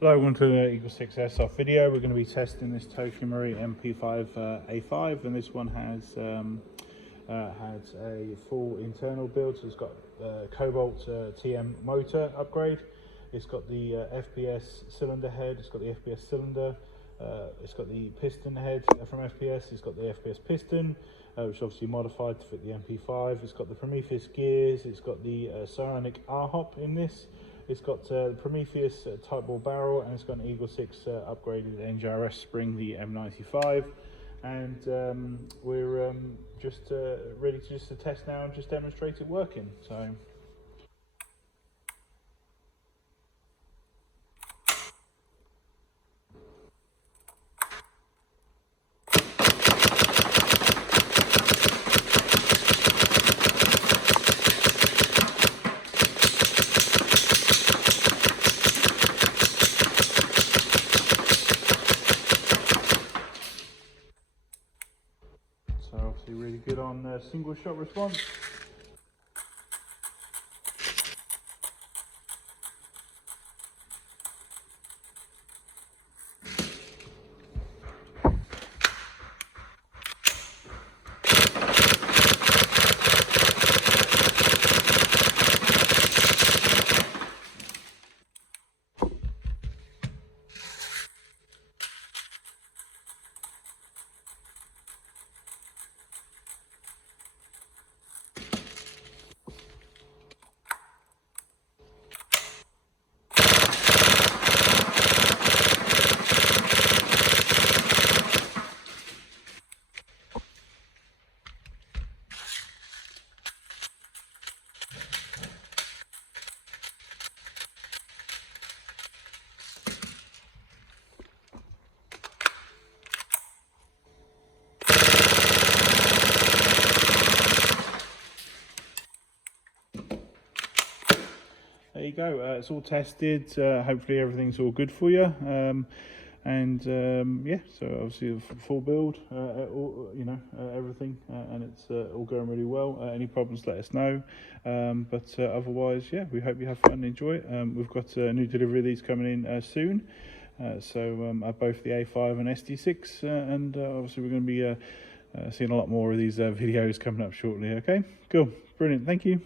Hello, welcome to the EagleSix Airsoft video. We're going to be testing this Marui MP5A5, and this one has a full internal build. So it's got cobalt TM motor upgrade. It's got the FPS Cylinder Head. It's got the FPS Cylinder. It's got the piston head from FPS. It's got the FPS Piston, which is obviously modified to fit the MP5. It's got the Prometheus gears. It's got the Psionic R hop in this. It's got the Prometheus type ball barrel, and it's got an EagleSix upgraded NGRS spring, the M95. And we're just ready to test now and just demonstrate it working. So. So obviously really good on single shot response. There you go, it's all tested, hopefully everything's all good for you, yeah, so obviously a full build, everything, and it's all going really well. Any problems, let us know, but otherwise, yeah, we hope you have fun and enjoy it. We've got a new delivery of these coming in soon, both the A5 and SD6, and obviously we're going to be seeing a lot more of these videos coming up shortly. Okay, cool, brilliant, thank you.